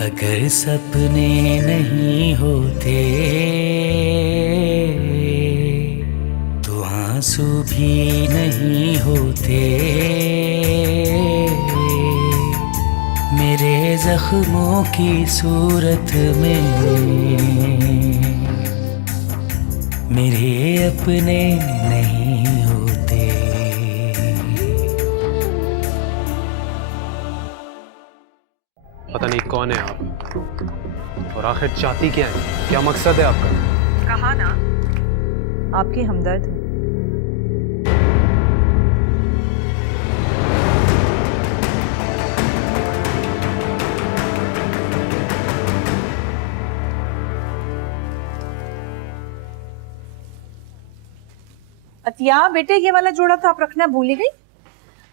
अगर सपने नहीं होते तो आंसू भी नहीं होते, मेरे जख्मों की सूरत में मेरे अपने नहीं होते। पता नहीं कौन है आप और आखिर चाहती क्या है, क्या मकसद है आपका? कहा ना आपकी हमदर्द हूँ। अतिया बेटे, ये वाला जोड़ा तो आप रखना भूल ही गई।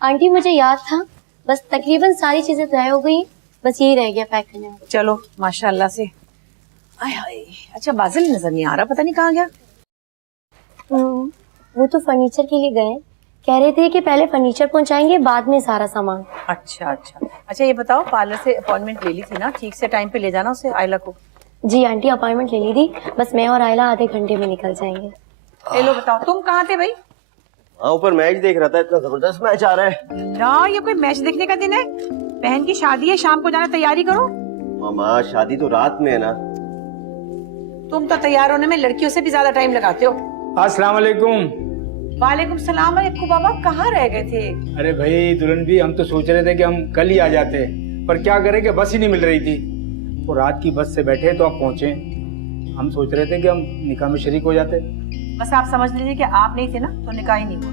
आंटी मुझे याद था, बस तकरीबन सारी चीजें तय हो गई, बस यही रह गया पैक करने में। चलो माशाल्लाह से। आय हाय, अच्छा बाजिल नजर नहीं आ रहा, पता नहीं कहाँ गया। वो तो फर्नीचर के लिए गए, कह रहे थे कि पहले फर्नीचर पहुंचाएंगे बाद में सारा सामान। अच्छा अच्छा अच्छा, ये बताओ पार्लर से अपॉइंटमेंट ले ली थी ना? ठीक से टाइम पे ले जाना उसे, आयला को। जी आंटी अपॉइंटमेंट ले ली थी, बस मैं और आयला आधे घंटे में निकल जाएंगे। ले लो, बताओ तुम कहाँ थे भाई? हाँ, ऊपर मैच देख रहा था, इतना जबरदस्त मैच आ रहा है ना। ये कोई मैच देखने का दिन है? बहन की शादी है, शाम को जाना, तैयारी करो। मामा शादी तो रात में है ना। तुम तो तैयार होने में लड़कियों से भी ज्यादा टाइम लगाते हो। अस्सलाम वालेकुम। वालेकुम सलाम। अक्कू बाबा कहाँ रह गए थे? अरे भाई दुल्हन भी, हम तो सोच रहे थे कि हम कल ही आ जाते, पर क्या करें कि बस ही नहीं मिल रही थी। तो रात की बस से बैठे तो आप पहुंचे। हम सोच रहे थे कि हम निकाह में शरीक हो जाते। बस आप समझ लीजिए कि आप नहीं थे ना तो निकाह ही नहीं हुआ।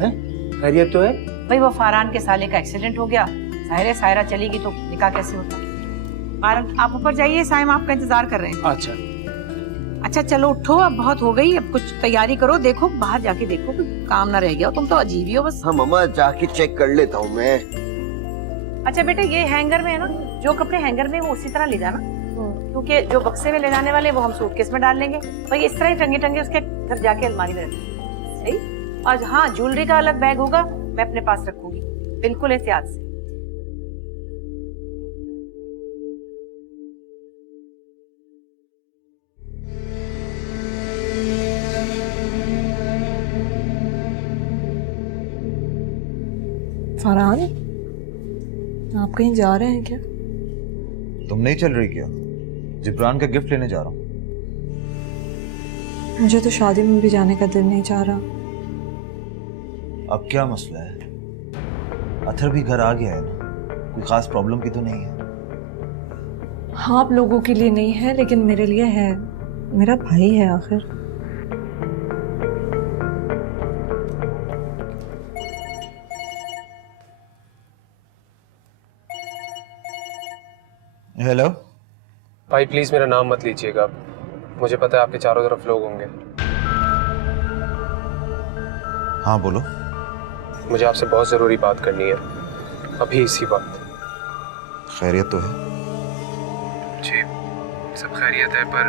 हैं? खैरियत तो है? भाई वो फरहान के साले का एक्सीडेंट हो गया, जाहिर है सायरा चलेगी तो निकाह कैसे होता। बारन आप ऊपर जाइए, साइम आपका इंतजार कर रहे हैं। अच्छा अच्छा चलो उठो, अब बहुत हो गई, अब कुछ तैयारी करो। देखो बाहर जाके देखो कोई काम ना रह गया हो, तुम तो अजीब ही हो बस। हाँ मामा, जाके चेक कर लेता हूँ मैं। अच्छा बेटे, ये हैंगर में है ना, जो कपड़े हैंगर में वो उसी तरह ले जाना, क्योंकि जो बक्से में ले जाने वाले वो हम सूटकेस में डाल लेंगे। भाई इस तरह ही टंगे टंगे उसके घर जाके अलमारी में रखेंगे, सही? और हाँ, ज्वेलरी का अलग बैग होगा, मैं अपने पास रखूंगी, बिल्कुल एहतियात से। फरहान, आप कहीं जा रहे हैं क्या? तुम नहीं चल रही क्या? जिब्रान का गिफ्ट लेने जा रहा हूँ। मुझे तो शादी में भी जाने का दिल नहीं चाह रहा। अब क्या मसला है? अथर भी घर आ गया है ना, कोई खास प्रॉब्लम की तो नहीं है? हाँ, आप लोगों के लिए नहीं है लेकिन मेरे लिए है, मेरा भाई है आखिर। हेलो भाई प्लीज मेरा नाम मत लीजिएगा, मुझे पता है आपके चारों तरफ लोग होंगे। हाँ बोलो। मुझे आपसे बहुत जरूरी बात करनी है, अभी इसी वक्त। खैरियत तो है? जी सब खैरियत है, पर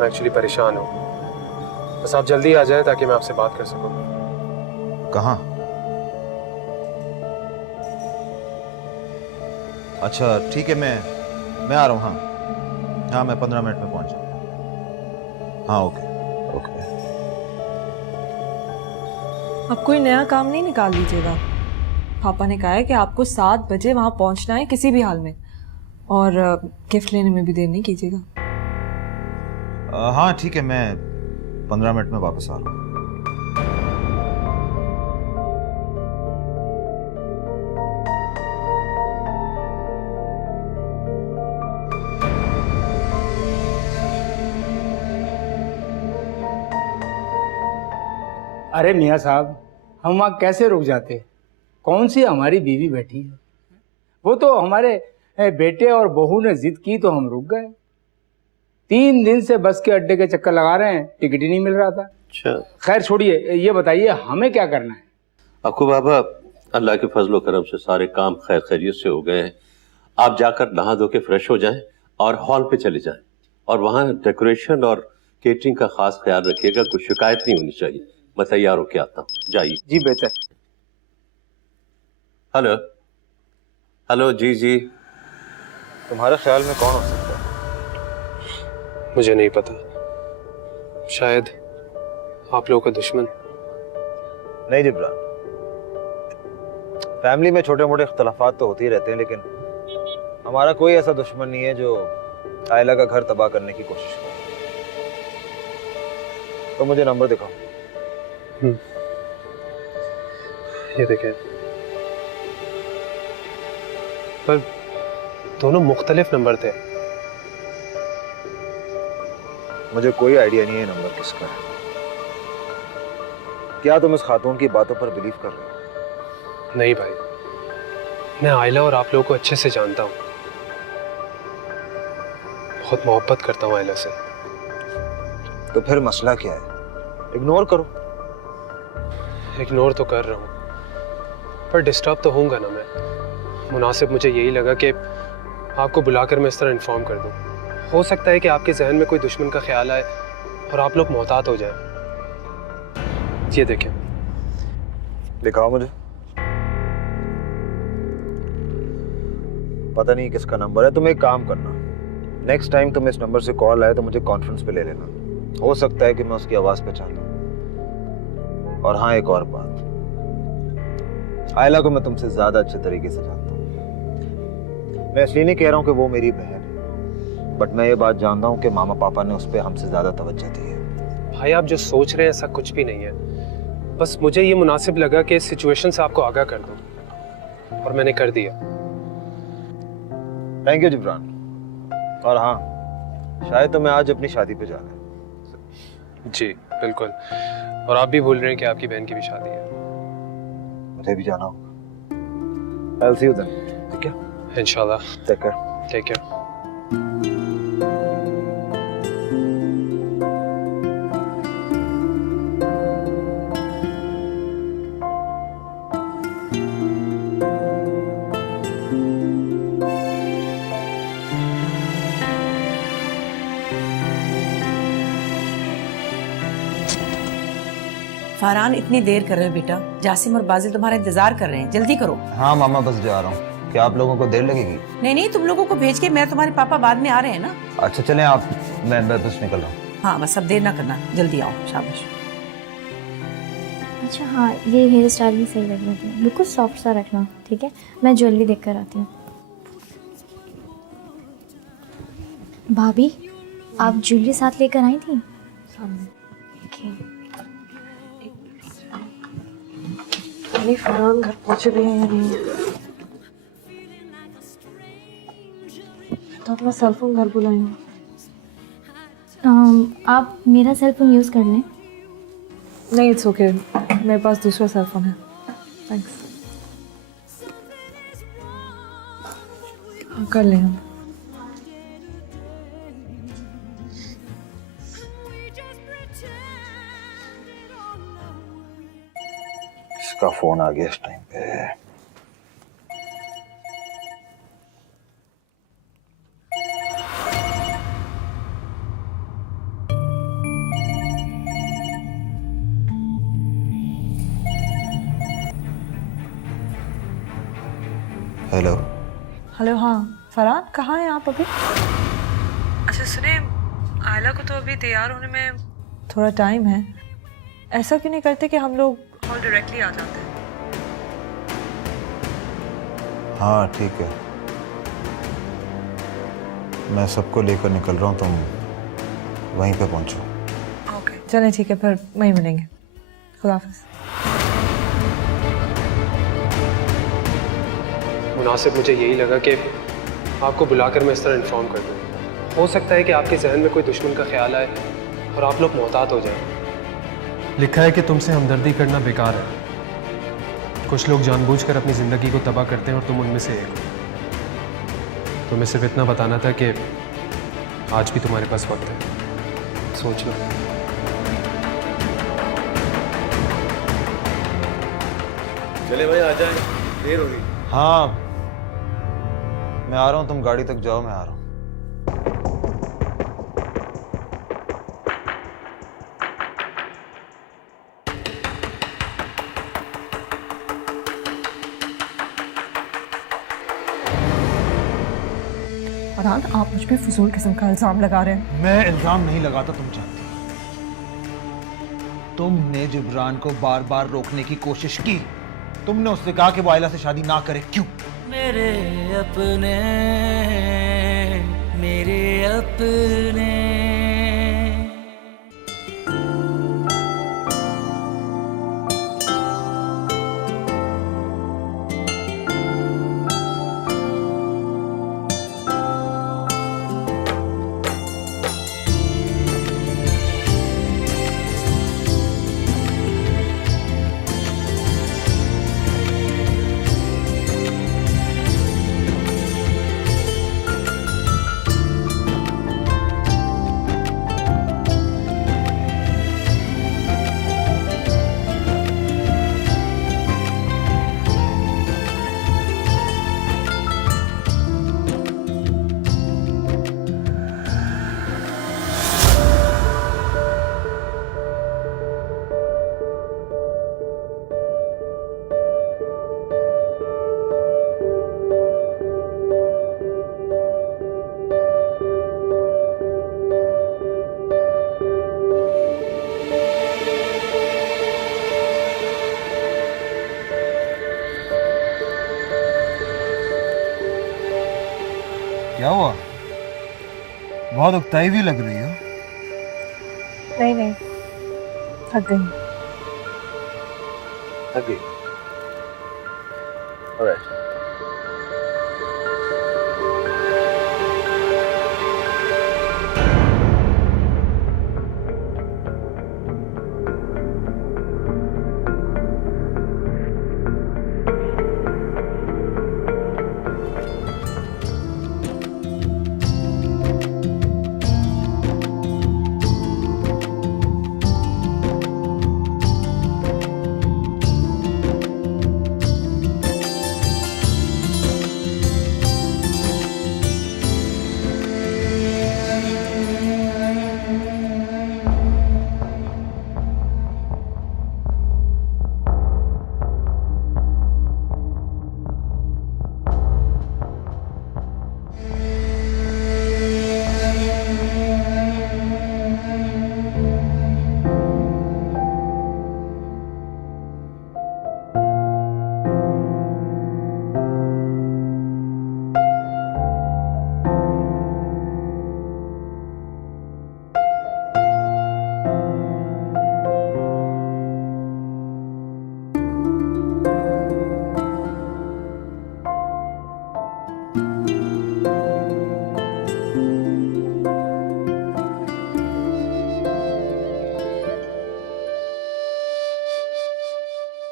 मैं एक्चुअली परेशान हूँ। बस आप जल्दी आ जाएं ताकि मैं आपसे बात कर सकूँ। कहाँ? अच्छा ठीक है, मैं आ रहा हूँ। हाँ मैं 15 मिनट में पहुंच जाऊँ। हाँ ओके ओके। आप कोई नया काम नहीं निकाल लीजिएगा। पापा ने कहा है कि आपको 7 बजे वहां पहुंचना है किसी भी हाल में, और गिफ्ट लेने में भी देर नहीं कीजिएगा। हाँ ठीक है, मैं 15 मिनट में वापस आ रहा हूँ। अरे मियाँ साहब, हम वहाँ कैसे रुक जाते? कौन सी हमारी बीवी बैठी है, वो तो हमारे बेटे और बहू ने जिद की तो हम रुक गए। 3 दिन से बस के अड्डे के चक्कर लगा रहे हैं, टिकट ही नहीं मिल रहा था। अच्छा खैर छोड़िए, ये बताइए हमें क्या करना है? अक्कू बाबा, अल्लाह के फजलो करम से सारे काम खैर खैरियत से हो गए हैं। आप जाकर नहा धो के फ्रेश हो जाएं और हॉल पे चले जाएं, और वहाँ डेकोरेशन और केटरिंग का खास ख्याल रखिएगा, कुछ शिकायत नहीं होनी चाहिए। मैं तैयार होके आता हूँ, जाइए। जी बेहतर। हेलो हेलो, जी जी। तुम्हारे ख्याल में कौन हो सकता है? मुझे नहीं पता, शायद आप लोगों का दुश्मन। नहीं जिब्रान, फैमिली में छोटे मोटे इख्तलाफात तो होते ही रहते हैं, लेकिन हमारा कोई ऐसा दुश्मन नहीं है जो आयला का घर तबाह करने की कोशिश करे। तो मुझे नंबर दिखाओ। ये देखें, पर दोनों मुख्तलिफ नंबर थे। मुझे कोई आइडिया नहीं है नंबर किसका है। क्या तुम इस खातून की बातों पर बिलीव कर रहे हो? नहीं भाई, मैं आयला और आप लोगों को अच्छे से जानता हूँ। बहुत मोहब्बत करता हूँ आयला से। तो फिर मसला क्या है? इग्नोर करो। इग्नोर तो कर रहा हूँ, पर डिस्टर्ब तो होऊंगा ना मैं। मुनासिब मुझे यही लगा कि आपको बुलाकर मैं इस तरह इन्फॉर्म कर दूँ। हो सकता है कि आपके जहन में कोई दुश्मन का ख्याल आए और आप लोग मोहतात हो जाए। ये देखें। दिखाओ मुझे। पता नहीं किसका नंबर है। तुम एक काम करना, नेक्स्ट टाइम तुम इस नंबर से कॉल आए तो मुझे कॉन्फ्रेंस पे ले लेना। हो सकता है कि मैं उसकी आवाज पहचान लूं। और हाँ, एक और बात, आयला को मैं तुमसे ज्यादा अच्छे तरीके से जानता हूँ। मैं इसलिए नहीं कह रहा हूँ कि वो मेरी बहन है, बट मैं ये बात जानता हूँ कि मामा पापा ने उस पर हमसे ज्यादा तवज्जो दी है। भाई आप जो सोच रहे हैं ऐसा कुछ भी नहीं है। बस मुझे ये मुनासिब लगा कि इस सिचुएशन से आपको आगाह कर दूं, और मैंने कर दिया। Thank you Jibran. और हाँ, शायद तुम्हें आज अपनी शादी पे जाना है। जी बिल्कुल, और आप भी भूल रहे हैं कि आपकी बहन की भी शादी है। मुझे भी जाना होगा। I'll see you then. ठीक है? इंशाल्लाह। Take care. Take care. Farhan, इतनी देर कर रहे हो बेटा? जासिम और बाजिल तुम्हारा इंतजार कर रहे हैं, जल्दी करो। हाँ मामा, बस जा रहा हूँ। क्या आप लोगों को देर लगेगी? नहीं नहीं, तुम लोगों को भेज के मैं तुम्हारे पापा बाद में आ रहे हैं ना। अच्छा चलें आप, मैं बस निकल रहा हूँ। हाँ बस अब देर ना करना, जल्दी आओ। शाबाश। अच्छा हाँ, ये हेयर स्टाइल भी सही लग रहा है। बिल्कुल सॉफ्ट सा रखना, ठीक है? मैं ज्वेलरी देख कर आती हूँ। भाभी, आप ज्वेलरी साथ लेकर आई थी? ओके। अरे फरहान घर पहुंचे भी हैं या नहीं? तो अपना सेल फोन घर बुलाई हूँ। आप मेरा सेल फोन यूज़ कर लें। नहीं, इट्स ओके, मेरे पास दूसरा सेल फोन है। थैंक्स। हाँ, कर लें हम। इसका फोन आ गया इस टाइम पे। हेलो। हेलो, हाँ फरहान, कहाँ हैं आप अभी? अच्छा सुने, आयला को तो अभी तैयार होने में थोड़ा टाइम है। ऐसा क्यों नहीं करते कि हम लोग हॉल डायरेक्टली आ जाते हैं? हाँ ठीक है, मैं सबको लेकर निकल रहा हूँ, तुम वहीं पे पहुंचो। ओके चलें, ठीक है, फिर वहीं मिलेंगे। खुदा हाफिज़। मुनासिब मुझे यही लगा कि आपको बुलाकर मैं इस तरह इन्फॉर्म कर दूँ। हो सकता है कि आपके जहन में कोई दुश्मन का ख्याल आए और आप लोग मोहतात हो जाएं। लिखा है कि तुमसे हमदर्दी करना बेकार है। कुछ लोग जानबूझकर अपनी ज़िंदगी को तबाह करते हैं और तुम उनमें से एक हो। तुम्हें सिर्फ इतना बताना था कि आज भी तुम्हारे पास वक्त है, सोच लो। चले भाई, आ जाए, देर हो रही। हाँ मैं आ रहा हूँ, तुम गाड़ी तक जाओ, मैं आ रहा हूँ। फरहान, आप मुझ पे फजूल किस्म का इल्जाम लगा रहे हैं। मैं इल्जाम नहीं लगाता, तुम जानती हो। तुमने जिब्रान को बार बार रोकने की कोशिश की। तुमने उससे कहा कि वो आयला से शादी ना करे, क्यों? मेरे अपने, मेरे अपने। क्या हुआ? बहुत उकताई भी लग रही हो। नहीं नहीं, थक गई। थक गई? Alright.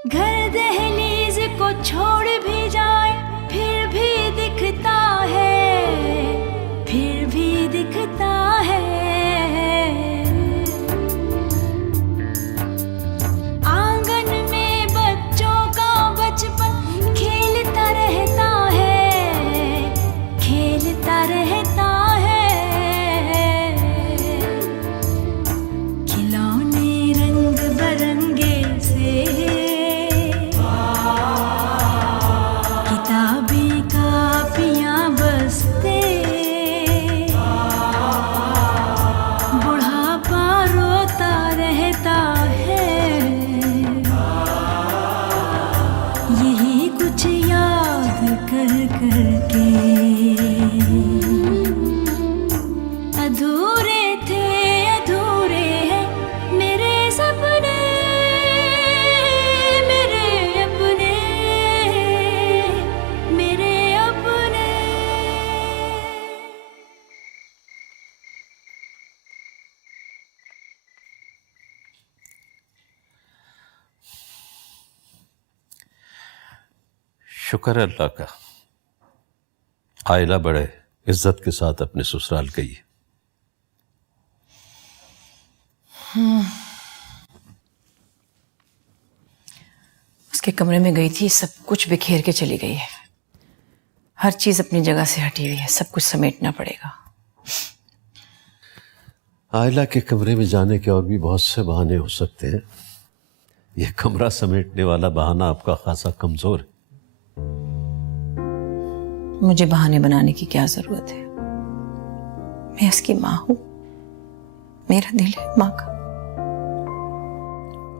घर दहलीज को छोड़ भी जाए फिर भी दिखता है, फिर भी दिखता है। आंगन में बच्चों का बचपन खेलता रहता है, खेलता रहता है। खिलौने रंग बरंगे से किताबें कापियां बसते, बुढ़ापा रोता रहता है। यही कुछ याद कर करके अधूरे थे, अधूरे हैं मेरे सपने, मेरे अपने, मेरे अपने। शुक्र है अल्लाह का, आयला बड़े इज्जत के साथ अपने ससुराल गई। उसके कमरे में गई थी, सब कुछ बिखेर के चली गई है। हर चीज अपनी जगह से हटी हुई है, सब कुछ समेटना पड़ेगा। आयला के कमरे में जाने के और भी बहुत से बहाने हो सकते हैं। यह कमरा समेटने वाला बहाना आपका खासा कमजोर है। मुझे बहाने बनाने की क्या जरूरत है? मैं उसकी माँ हूं, मेरा दिल है माँ का।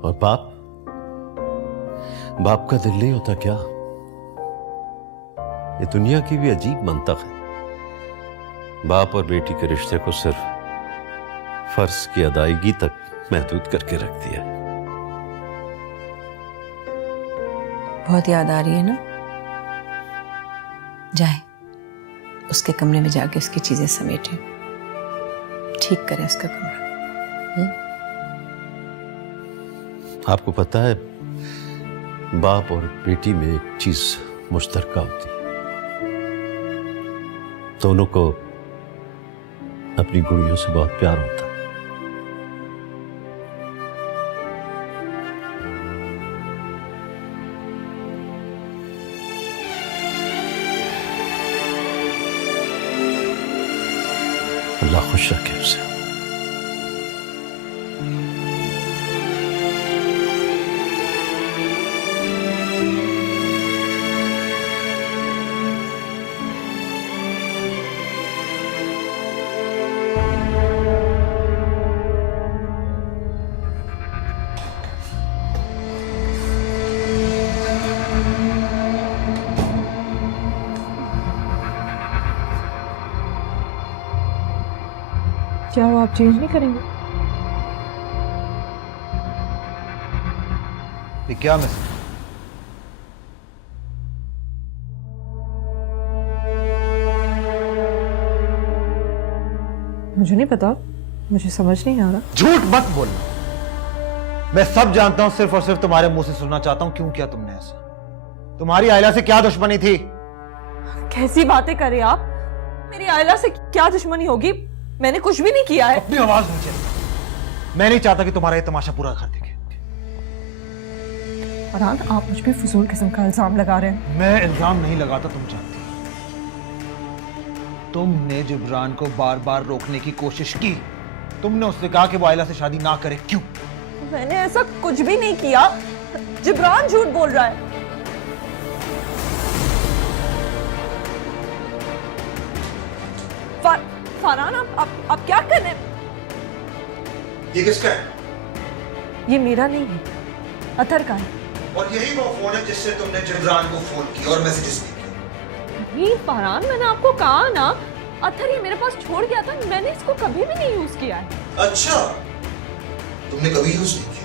और बाप का दिल नहीं होता क्या? ये दुनिया की भी अजीब मंतक है, बाप और बेटी के रिश्ते को सिर्फ फर्ज की अदायगी तक महदूद करके रख दिया है। बहुत याद आ रही है ना? जाए उसके कमरे में जाके उसकी चीजें समेटे, ठीक करे उसका कमरा। आपको पता है, बाप और बेटी में एक चीज मुश्तरका होती है, दोनों को अपनी गुड़ियों से बहुत प्यार होता है। अल्लाह खुश रखे उसे। क्या वो आप चेंज नहीं करेंगे? ये क्या मैसेज? मुझे नहीं पता, मुझे समझ नहीं आ रहा। झूठ मत बोलना, मैं सब जानता हूं, सिर्फ और सिर्फ तुम्हारे मुंह से सुनना चाहता हूं क्यों किया तुमने ऐसा। तुम्हारी आयला से क्या दुश्मनी थी? कैसी बातें कर रहे आप? मेरी आयला से क्या दुश्मनी होगी? मैंने कुछ भी नहीं किया है। अपनी आवाज नीचे रखो। मैं नहीं चाहता कि तुम्हारा ये तमाशा पूरा घर देखे। फरहान, आप मुझ पे फजूल किस्म का इल्जाम लगा रहे हैं। मैं इल्जाम नहीं लगाता, तुम जानती हो। तुमने जिब्रान को बार बार रोकने की कोशिश की। तुमने उससे कहा कि वो आयला से शादी ना करे, क्यों? मैंने ऐसा कुछ भी नहीं किया। जिब्रान झूठ बोल रहा है। फरहान, आप क्या कर रहे हैं? ये किसका है? ये मेरा नहीं है, अतर का है। और यही वो फोन है जिससे तुमने जिब्रान को फोन किया और मैसेजेस किए। नहीं फरहान, मैंने आपको कहा ना, अतर ये मेरे पास छोड़ गया था। मैंने इसको कभी भी नहीं यूज किया है। अच्छा, तुमने कभी यूज नहीं किया?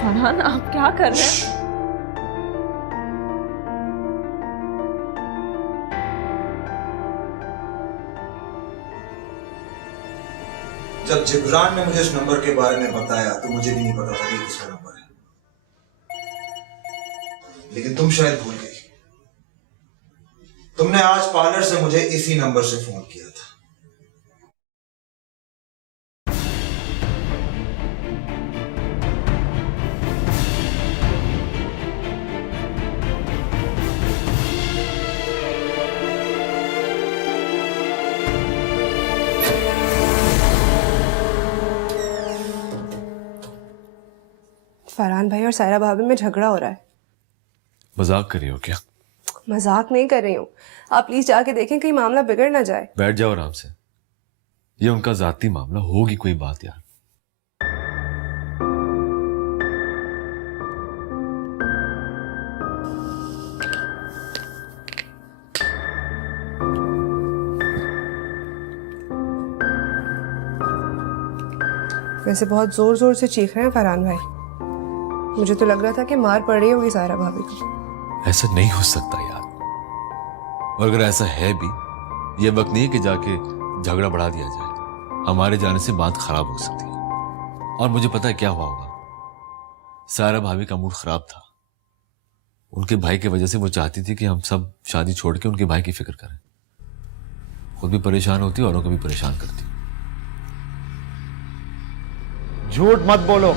फरहान, आप क्या कर रहे हैं? जब जिब्रान ने मुझे इस नंबर के बारे में बताया तो मुझे भी नहीं पता था कि किसका नंबर है, लेकिन तुम शायद भूल गई। तुमने आज पार्लर से मुझे इसी नंबर से फोन किया था। फरहान भाई और सायरा भाभी में झगड़ा हो रहा है। मजाक कर रही हो क्या? मजाक नहीं कर रही हूँ, आप प्लीज जाके देखें कहीं मामला बिगड़ ना जाए। बैठ जाओ आराम से, ये उनका जाती मामला, होगी कोई बात यार। वैसे बहुत जोर जोर से चीख रहे हैं फरहान भाई। मुझे तो लग रहा था कि मार पड़ रही होगी सायरा भाभी को। ऐसा नहीं हो सकता यार, और अगर ऐसा है भी, ये वक्त नहीं है कि जाके झगड़ा बढ़ा दिया जाए। हमारे जाने से बात खराब हो सकती है। और मुझे पता है क्या हुआ होगा। सायरा भाभी का मूड खराब था। उनके भाई की वजह से वो चाहती थी कि हम सब शादी छोड़ के उनके भाई की फिक्र करें। खुद भी परेशान होती, औरों को भी परेशान करती। झूठ मत बोलो।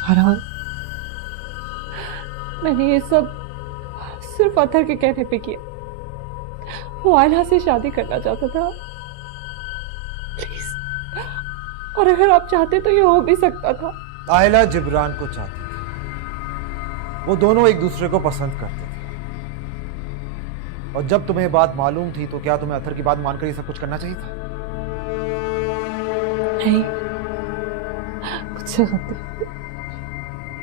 फरहान, मैंने ये सब सिर्फ अतर के कहने पे किया। वो आयला से शादी करना चाहता था। प्लीज और अगर आप चाहते तो ये हो भी सकता था। आयला जिब्रान को चाहती थी, वो दोनों एक दूसरे को पसंद करते थे। और जब तुम्हें बात मालूम थी तो क्या तुम्हें अथर की बात मानकर ये सब कुछ करना चाहिए था? नहीं, मुझसे गलती,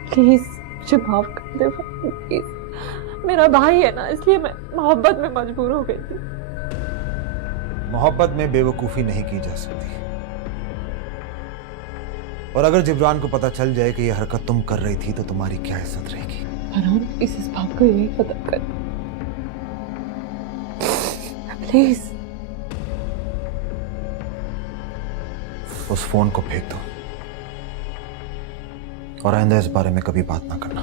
प्लीज मुझे माफ कर दे प्लीज। मेरा भाई है ना, इसलिए मैं मोहब्बत में मजबूर हो गई थी। मोहब्बत में बेवकूफी नहीं की जा सकती, और अगर जिब्रान को पता चल जाए कि ये हरकत तुम कर रही थी तो तुम्हारी क्या इज्जत रहेगी? इस बात को यही पता कर प्लीज। उस फोन को फेंक दो और आइंदा इस बारे में कभी बात ना करना।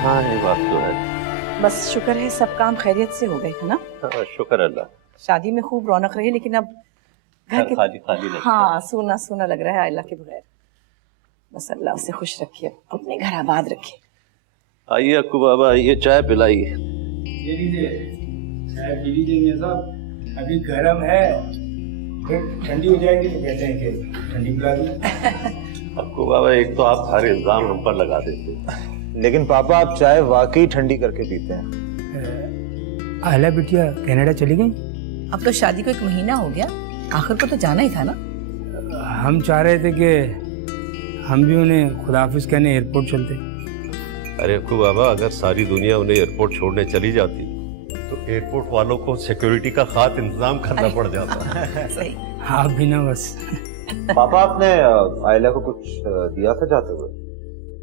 हाँ ये बात तो है। बस शुक्र है सब काम खैरियत से हो गए है ना। हाँ, शुक्र अल्लाह। शादी में खूब रौनक रही, लेकिन अब घर के खाली खाली लगता हाँ सूना सूना लग रहा है अल्लाह के बगैर। बस अल्लाह उसे खुश रखिए, अपने घर आबाद रखिए। आइए अक्कू बाबा, आइए चाय पिलाइए। ये लीजिए, चाय पी लीजिए मियां साहब, अभी गर्म है, फिर ठंडी हो जाएगी तो कहते हैं कि ठंडी पिला दूं। अक्कू बाबा, एक तो आप सारे इल्जाम हम पर लगा देते, लेकिन पापा आप चाय वाकई ठंडी करके पीते हैं। आयला बिटिया कनाडा चली गई? अब तो शादी को 1 महीना हो गया, आखिर को तो जाना ही था ना। हम चाह रहे थे कि हम भी उन्हें खुदाफिज कहने एयरपोर्ट चलते। अरे अक्कू बाबा, अगर सारी दुनिया उन्हें एयरपोर्ट छोड़ने चली जाती तो एयरपोर्ट वालों को सिक्योरिटी का खास इंतजाम करना पड़ जाता। सही। आप भी ना बस। पापा आपने आयला को कुछ दिया था जाते हुए?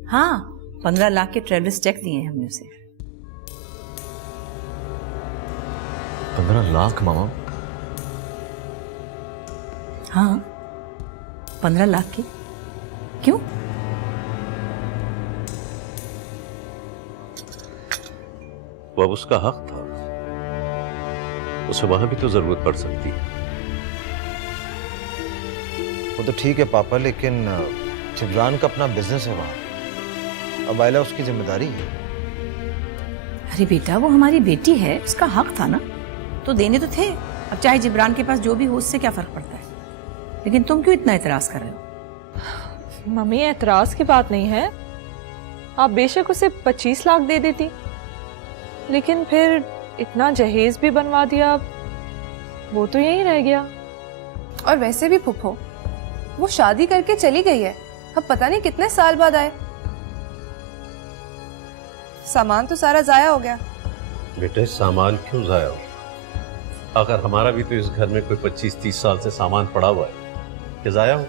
हाँ, 15 लाख के ट्रेवल्स चेक दिए हैं हमने उसे। 15 लाख मामा? हाँ 15 लाख की। क्यों? वो अब उसका हक था, उसे वहां भी तो जरूरत पड़ सकती है। वो तो ठीक है पापा, लेकिन जिब्रान का अपना बिजनेस है वहां, अब आयला उसकी जिम्मेदारी है। अरे बेटा, वो हमारी बेटी है, उसका हक था ना, तो देने तो थे। अब चाहे जिब्रान के पास जो भी हो, उससे क्या फर्क पड़ता है। लेकिन तुम क्यों इतना एतराज कर रहे हो? मम्मी, एतराज की बात नहीं है, आप बेशक उसे 25 लाख दे देती, लेकिन फिर इतना जहेज भी बनवा दिया, वो तो यहीं रह गया। और वैसे भी फुफो, वो शादी करके चली गई है, अब पता नहीं कितने साल बाद आए। सामान तो सारा जाया हो गया। बेटे, सामान क्यों जाया हो? अगर हमारा भी तो इस घर में कोई 25-30 साल से सामान पड़ा हुआ है कि जाया हो?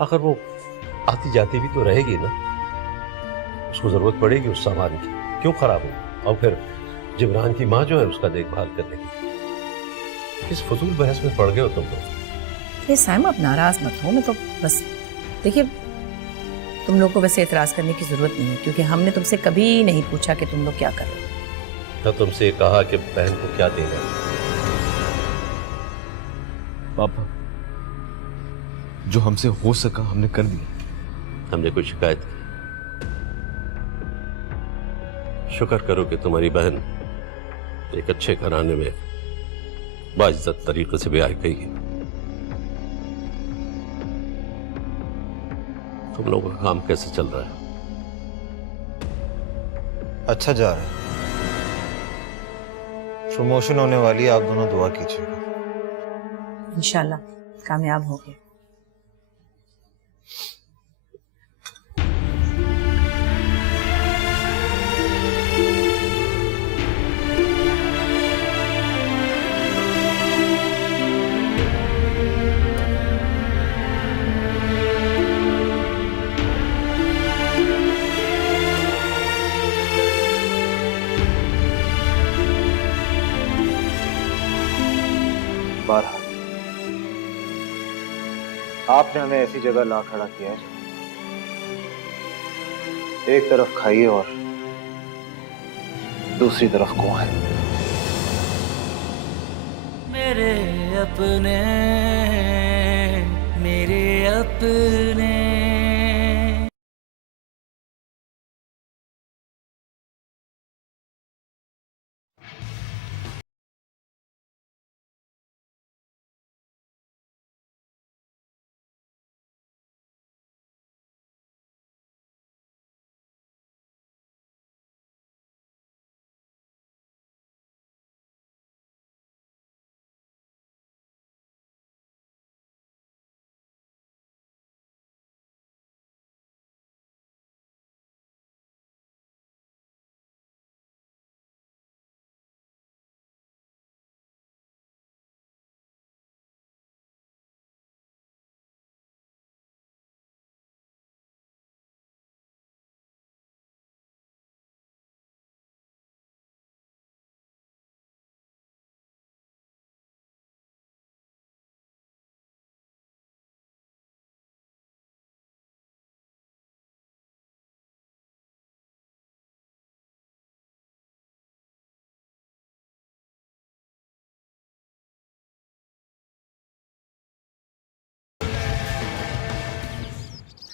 अगर वो आती जाती भी तो रहेगी ना, उसको जरूरत पड़ेगी उस सामान की, क्यों खराब हो? और फिर जिब्रान की माँ जो है उसका देखभाल करने की, किस फजूल बहस में पड़ गए हो तुम लोग? ये साइम, आप नाराज मत हो। मैं तो बस, देखिए तुम लोग को वैसे एतराज करने की जरूरत नहीं है, क्योंकि हमने तुमसे कभी नहीं पूछा कि तुम लोग क्या कर रहे हो। तो तुमसे कहा कि बहन को क्या देना है। पापा, जो हमसे हो सका हमने कर दिया। हमने कोई शिकायत की? शुक्र करो कि तुम्हारी बहन एक अच्छे घराने में बाइज्जत तरीके से ब्याह गई है। तुम लोगों का काम कैसे चल रहा है? अच्छा जा रहा है, प्रमोशन होने वाली है, आप दोनों दुआ कीजिएगा। इंशाल्लाह कामयाब होगे। आपने हमें ऐसी जगह ला खड़ा किया है, एक तरफ खाइए और दूसरी तरफ कौन है? मेरे अपने, मेरे अपने।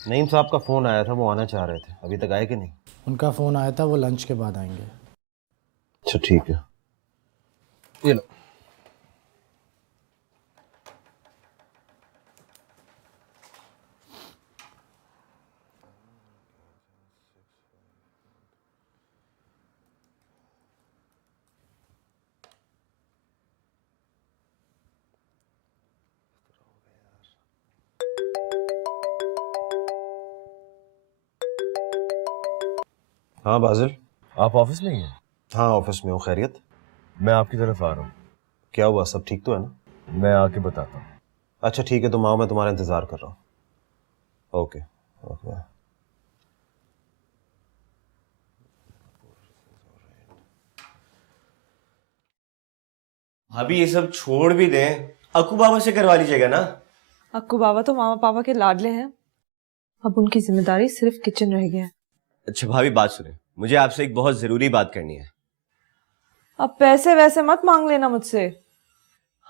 नईम साहब का फोन आया था, वो आना चाह रहे थे, अभी तक आए कि नहीं? उनका फ़ोन आया था, वो लंच के बाद आएंगे। अच्छा ठीक है, ये लो। हाँ बाजिल, आप ऑफिस में ही हैं? हाँ ऑफिस में हूँ। खैरियत? मैं आपकी तरफ आ रहा हूँ। क्या हुआ, सब ठीक तो है ना? मैं आके बताता हूँ। अच्छा ठीक है, तुम आओ, मैं तुम्हारा इंतज़ार कर रहा हूँ। Okay okay. भाभी ये सब छोड़ भी दें, अक्कू बाबा से करवा लीजिएगा ना। अक्कू बाबा तो मामा पापा के लाडले हैं, अब उनकी जिम्मेदारी सिर्फ किचन रह गया है। अच्छा भाभी बात सुने, मुझे आपसे एक बहुत जरूरी बात करनी है। अब पैसे वैसे मत मांग लेना मुझसे।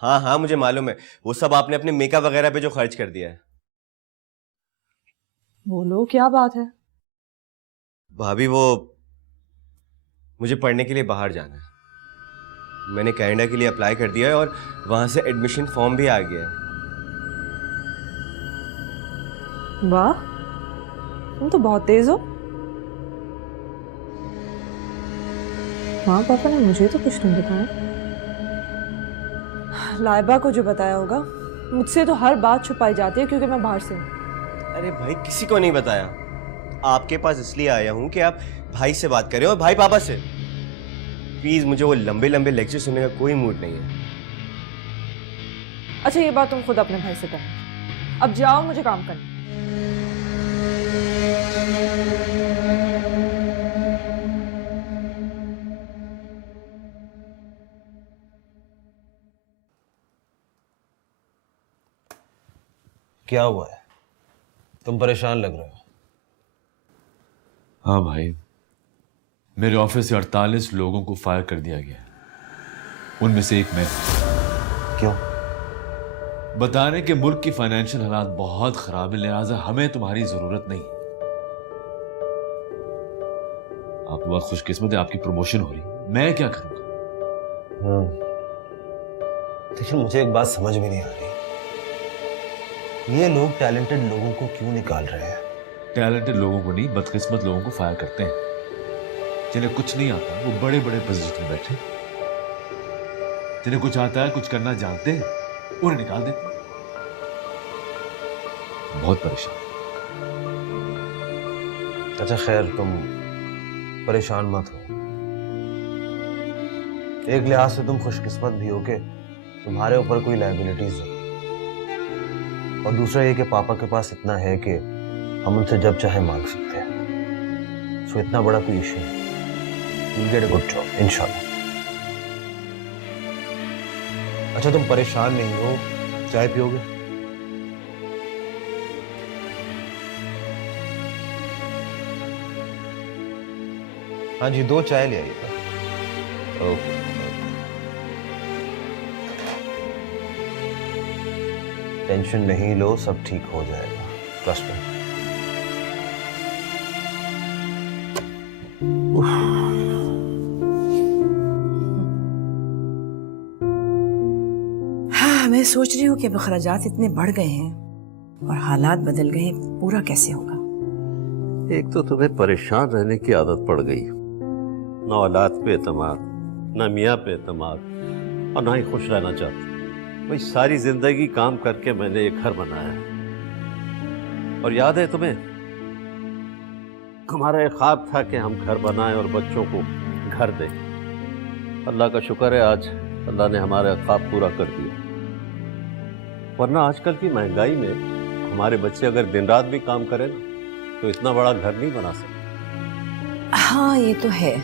हाँ हाँ मुझे मालूम है, वो सब आपने अपने मेकअप वगैरह पे जो खर्च कर दिया है। बोलो क्या बात है? भाभी वो मुझे पढ़ने के लिए बाहर जाना है। मैंने कनाडा के लिए अप्लाई कर दिया है और वहां से एडमिशन फॉर्म भी आ गया है। वाह, तुम तो बहुत तेज हो। माँ पापा ने मुझे तो कुछ नहीं बताया। लाइबा को जो बताया होगा। मुझसे तो हर बात छुपाई जाती है क्योंकि मैं बाहर से हूँ। अरे भाई किसी को नहीं बताया, आपके पास इसलिए आया हूं कि आप भाई से बात करें और भाई पापा से। प्लीज मुझे वो लंबे लंबे लेक्चर सुनने का कोई मूड नहीं है। अच्छा ये बात तुम खुद अपने भाई से करो। अब जाओ, मुझे काम करना। क्या हुआ है, तुम परेशान लग रहे हो? हाँ भाई, मेरे ऑफिस से 48 लोगों को फायर कर दिया गया, उनमें से एक मैं। क्यों? बताने के मुल्क की फाइनेंशियल हालात बहुत खराब है, लिहाजा हमें तुम्हारी जरूरत नहीं। आप बहुत खुशकिस्मत है, आपकी प्रमोशन हो रही, मैं क्या करूंगा? लेकिन मुझे एक बात समझ में नहीं आ रही, ये लोग टैलेंटेड लोगों को क्यों निकाल रहे हैं? टैलेंटेड लोगों को नहीं, बदकिस्मत लोगों को फायर करते हैं। जिन्हें कुछ नहीं आता वो बड़े बड़े पोजीशन में बैठे, जिन्हें कुछ आता है, कुछ करना जानते हैं, उन्हें निकाल देते। बहुत परेशान। अच्छा खैर, तुम परेशान मत हो। एक लिहाज से तुम खुशकिस्मत भी हो कि तुम्हारे ऊपर कोई लायबिलिटीज है, और दूसरा ये कि पापा के पास इतना है कि हम उनसे जब चाहे मांग सकते हैं। सो इतना बड़ा कोई इशू नहीं। You'll get a good job, इंशाल्लाह। अच्छा तुम परेशान नहीं हो, चाय पियोगे? हाँ जी, 2 चाय ले आइएगा। टेंशन नहीं लो, सब ठीक हो जाएगा, ट्रस्ट मी। हाँ, मैं सोच रही हूँ कि अब अखराजात इतने बढ़ गए हैं और हालात बदल गए, पूरा कैसे होगा। एक तो तुम्हें परेशान रहने की आदत पड़ गई, ना औलाद पे एतमाद, ना मियाँ पे एतमाद, और ना ही खुश रहना चाहती। भाई सारी जिंदगी काम करके मैंने एक घर बनाया है, और याद है तुम्हें, हमारा एक ख्वाब था कि हम घर बनाएं और बच्चों को घर दें। अल्लाह का शुक्र है आज अल्लाह ने हमारा ख्वाब पूरा कर दिया। वरना आजकल की महंगाई में हमारे बच्चे अगर दिन रात भी काम करें ना तो इतना बड़ा घर नहीं बना सकते। हाँ, ये तो है,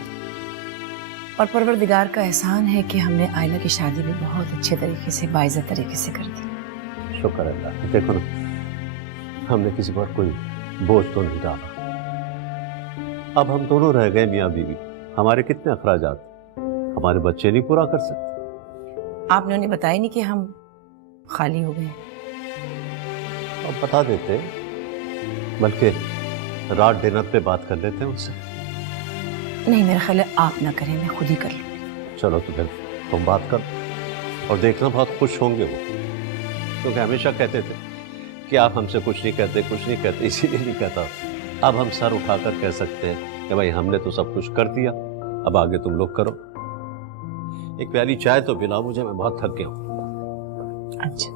और परवरदिगार का एहसान है कि हमने आयला की शादी भी बहुत अच्छे तरीके से, बाइज़्ज़त तरीके से कर दी। शुक्र है अल्लाह। देखो ना, हमने किसी पर कोई बोझ तो नहीं डाला। अब हम दोनों रह गए मियाँ बीवी, हमारे कितने अखराजात हमारे बच्चे नहीं पूरा कर सकते। आपने उन्हें बताया नहीं कि हम खाली हो गए। अब बता देते, बल्कि रात डिनर पे बात कर लेते हैं उनसे। नहीं, मेरा ख्याल है आप ना करें, मैं खुद ही कर लूँगी। चलो तो फिर तुम बात कर, और देखना बहुत खुश होंगे वो, क्योंकि हमेशा कहते थे कि आप हमसे कुछ नहीं कहते, कुछ नहीं कहते, इसीलिए नहीं कहता। अब हम सर उठाकर कह सकते हैं कि भाई हमने तो सब कुछ कर दिया, अब आगे तुम लोग करो। एक प्याली चाय तो पिलाओ मुझे, मैं बहुत थक गया हूँ। अच्छा।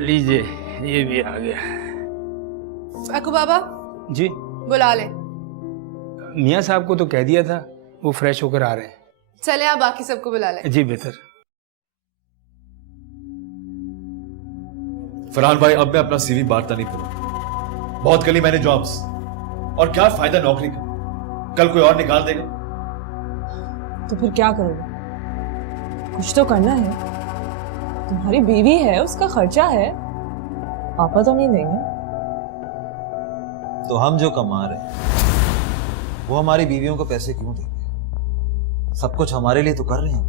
लीजिए, ये भी आ गया। अकू बाबा जी, बुला ले। मियाँ साहब को तो कह दिया था, वो फ्रेश होकर आ रहे हैं। चले आप बाकी सबको बुला ले। जी बेहतर। फरहान भाई, अब मैं अपना सीवी बांटता नहीं फिरूंगा। बहुत कली मैंने जॉब्स, और क्या फायदा नौकरी का, कल कोई और निकाल देगा। तो फिर क्या करोगे? कुछ तो करना है। तुम्हारी बीवी है, उसका खर्चा है, पापा तो नहीं देंगे। तो हम जो कमा रहे हैं वो हमारी बीवियों को पैसे क्यों देंगे? सब कुछ हमारे लिए तो कर रहे हैं।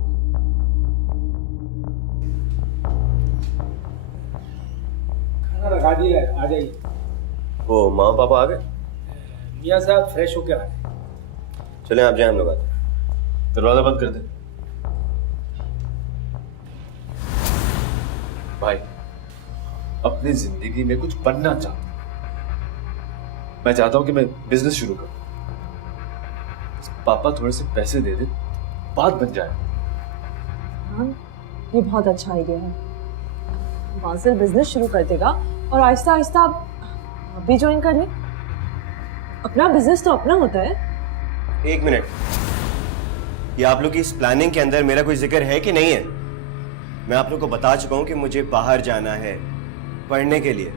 खाना लगा दिया है, आ जाइए। वो माँ पापा आ गए? मियाँ साहब फ्रेश होकर आ गए। चले आप जाए, हम लोग आते हैं। दरवाजा बंद कर दे। भाई, अपनी जिंदगी में कुछ बनना चाहता हूं। मैं चाहता हूं कि मैं बिजनेस शुरू करूं। पापा थोड़े से पैसे दे दे, बात बन जाए। हाँ, ये बहुत अच्छा आइडिया है। वासिल बिजनेस शुरू कर देगा और आहिस्ता आहिस्ता आप भी ज्वाइन कर लें। अपना बिजनेस तो अपना होता है। एक मिनट, ये आप लोग की इस प्लानिंग के अंदर मेरा कोई जिक्र है कि नहीं है? मैं आप लोग को बता चुका हूं कि मुझे बाहर जाना है पढ़ने के लिए।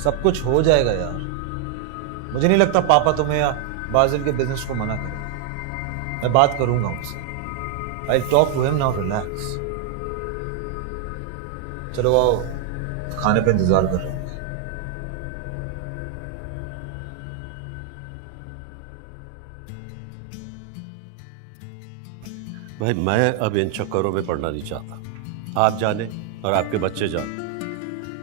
सब कुछ हो जाएगा यार। मुझे नहीं लगता पापा तुम्हें या बाजिल के बिजनेस को मना करेंगे। मैं बात करूंगा उनसे। I talk to him now, relax. चलो आओ, खाने पे इंतजार कर रहे हैं। भाई मैं अब इन चक्करों में पड़ना नहीं चाहता। आप जाने और आपके बच्चे जाने,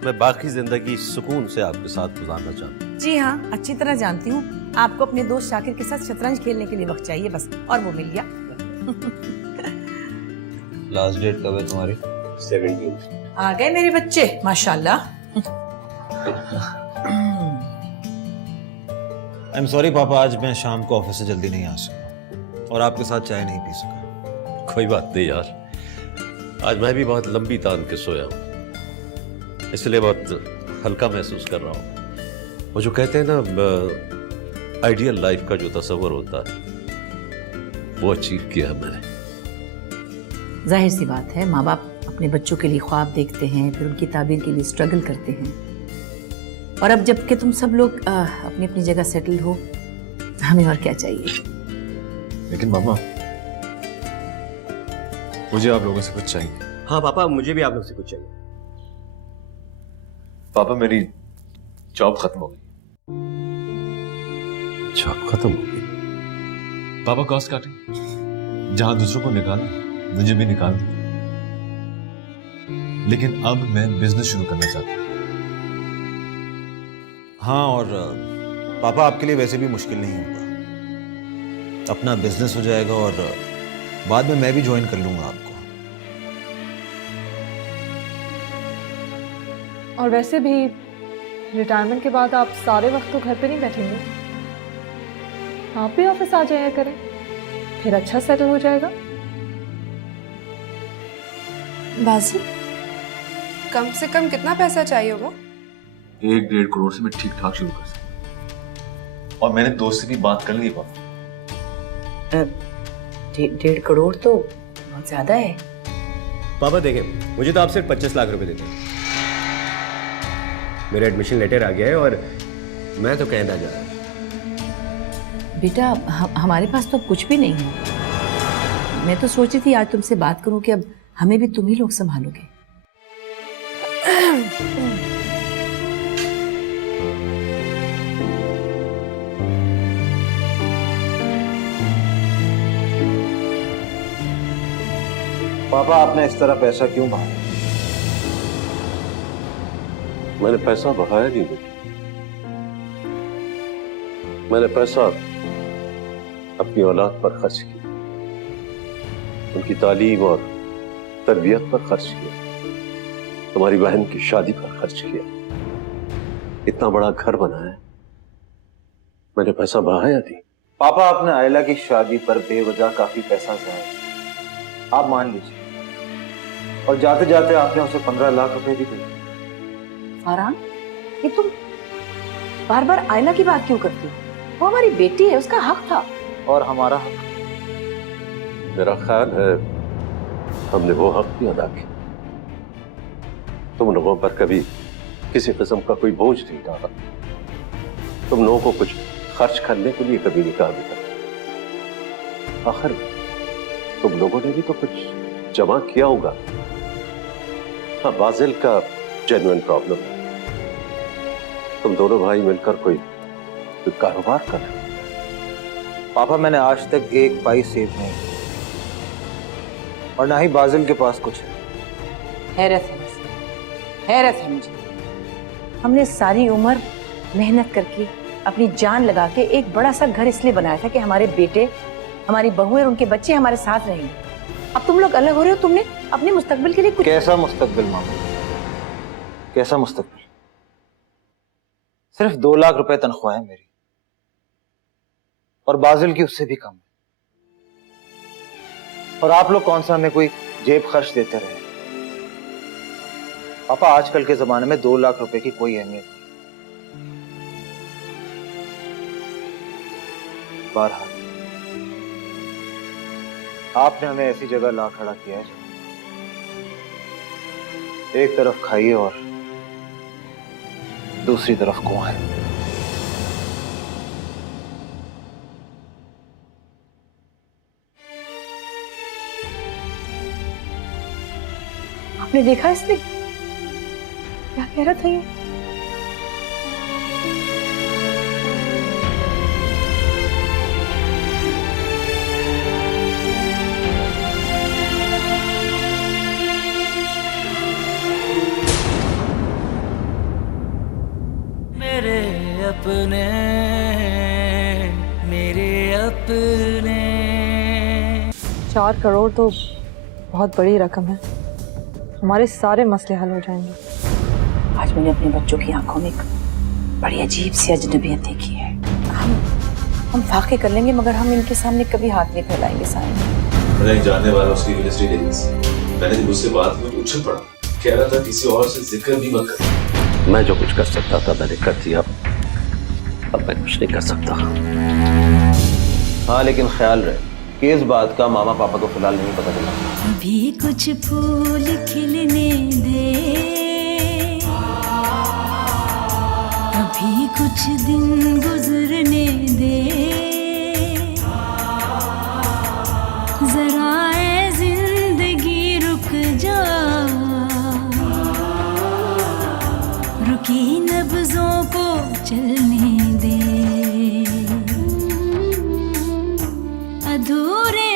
मैं बाकी जिंदगी सुकून से आपके साथ गुजारना चाहता हूँ। जी हाँ, अच्छी तरह जानती हूँ। आपको अपने दोस्त शाकिर के साथ शतरंज खेलने के लिए वक्त चाहिए बस, और वो मिल गया। लास्ट डेट कब है तुम्हारी? 17। आ गए मेरे बच्चे, माशाल्लाह। आई एम सॉरी पापा, आज मैं शाम को ऑफिस से जल्दी नहीं आ सका और आपके साथ चाय नहीं पी सका। कोई बात नहीं यार, आज मैं भी बहुत लंबी तान के सोया हूँ, इसलिए बहुत हल्का महसूस कर रहा हूँ। वो जो कहते हैं ना, आइडियल लाइफ का जो तस्वर होता है वो अचीव किया है मैंने। जाहिर सी बात है, माँ बाप अपने बच्चों के लिए ख्वाब देखते हैं, फिर उनकी ताबीर के लिए स्ट्रगल करते हैं, और अब जबकि तुम सब लोग अपनी अपनी जगह सेटल हो, हमें और क्या चाहिए। लेकिन मामा, मुझे आप लोगों से कुछ चाहिए। हाँ पापा, मुझे भी आप लोग से कुछ चाहिए। पापा मेरी जॉब खत्म हो गई। जॉब खत्म हो गई? पापा कॉस्ट काटिंग, जहां दूसरों को निकाला मुझे भी निकाल दिया। लेकिन अब मैं बिजनेस शुरू करना चाहता हूं। हाँ, और पापा आपके लिए वैसे भी मुश्किल नहीं होगा। अपना बिजनेस हो जाएगा और बाद में मैं भी ज्वाइन कर लूंगा आपको। और वैसे भी रिटायरमेंट के बाद आप सारे वक्त तो घर पे नहीं बैठेंगे, आप भी ऑफिस आ जाया करें, फिर अच्छा सेटल हो जाएगा। बाजी, कम से कम कितना पैसा चाहिए होगा? 1-1.5 करोड़ से मैं ठीक ठाक शुरू कर सकता। और मैंने दोस्त से भी बात कर ली पापा। 1.5 करोड़ तो बहुत ज्यादा है। पापा देखें, मुझे तो आप सिर्फ 25 लाख रुपए देते हैं। मेरा एडमिशन लेटर आ गया है और मैं तो कनाडा जा रहा हूँ। बेटा हमारे पास तो कुछ भी नहीं है। मैं तो सोची थी आज तुमसे बात करूं कि अब हमें भी तुम ही लोग संभालोगे। पापा, आपने इस तरह पैसा क्यों बहाया? मैंने पैसा बहाया नहीं बेटा, मैंने पैसा अपनी औलाद पर खर्च किया, उनकी तालीम और तरबियत पर खर्च किया, तुम्हारी बहन की शादी पर खर्च किया, इतना बड़ा घर बनाया, मैंने पैसा बहाया नहीं। पापा, आपने आयला की शादी पर बेवजह काफी पैसा जाया, आप मान लीजिए, और जाते जाते आपने उसे 15 लाख रुपए भी दिए। फरहान, ये तुम बार बार आयला की बात क्यों करती हो? वो हमारी बेटी है, उसका हक था। और हमारा हक? मेरा ख्याल है हमने वो हक भी अदा किया। तुम लोगों पर कभी किसी किस्म का कोई बोझ नहीं डाला, तुम लोगों को कुछ खर्च करने के लिए कभी नहीं कहा बेटा। आखिर तुम लोगों ने भी तो कुछ जमा किया होगा। हाँ, बाजिल का जेन्युइन प्रॉब्लम है, तुम दोनों भाई मिलकर कोई कारोबार कर रहे हो। पापा, मैंने आज तक एक पाई सेव नहीं की, और ना ही बाजिल के पास कुछ है। हैरत है मुझे, हैरत है मुझे। हमने सारी उम्र मेहनत करके अपनी जान लगा के एक बड़ा सा घर इसलिए बनाया था कि हमारे बेटे, हमारी बहुएं और उनके बच्चे हमारे साथ रहेंगे। अब तुम लोग अलग हो रहे हो, तुमने अपने मुस्तकबिल के लिए कुछ... कैसा मुस्तकबिल मामा? कैसा मुस्तकबिल? सिर्फ 2 लाख रुपए तनख्वाह है मेरी, और बाजिल की उससे भी कम है। और आप लोग कौन सा हमें कोई जेब खर्च देते रहे? पापा, आजकल के जमाने में 2 लाख रुपए की कोई अहमियत नहीं। बहरहाल, आपने हमें ऐसी जगह ला खड़ा किया है, एक तरफ खाइए और दूसरी तरफ कुआं है। आपने देखा इसने क्या कह रहा था? ये मेरे अपने, मेरे अपने। 4 करोड़ तो बहुत बड़ी रकम है, हमारे सारे मसले हल हो जाएंगे। आज मैंने अपने बच्चों की आंखों में एक बड़ी अजीब सी अजनबियत देखी है। हम फाके कर लेंगे, मगर हम इनके सामने कभी हाथ नहीं फैलाएंगे। सामने मैं जानने वाला उसकी रियल एस्टेट एजेंसी, मैंने जब उससे बात की तो उछल पड़ा, कह रहा था किसी और से जिक्र भी मत कर। मैं जो कुछ कर सकता था मैंने कर दिया, अब मैं कुछ नहीं कर सकता। हाँ, लेकिन ख्याल रहे कि इस बात का मामा पापा को फिलहाल नहीं पता चला। अभी कुछ फूल खिलने दे, अभी कुछ दिन गुजरने दे, जरा ए जिंदगी रुक जा, रुकी नब्जों को चलने दे, अधूरे